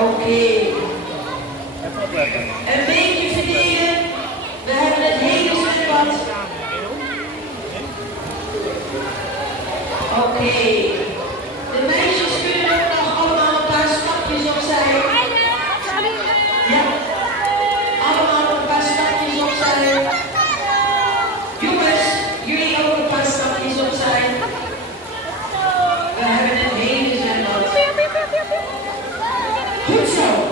Oké. Een beetje verdelen. We hebben het hele zwembad. Oké. De meisjes kunnen ook nog allemaal een paar stapjes opzij. Ja. Allemaal een paar stapjes opzij. Jongens, jullie ook een paar stapjes opzij. We hebben het hele zwembad. Goed zo.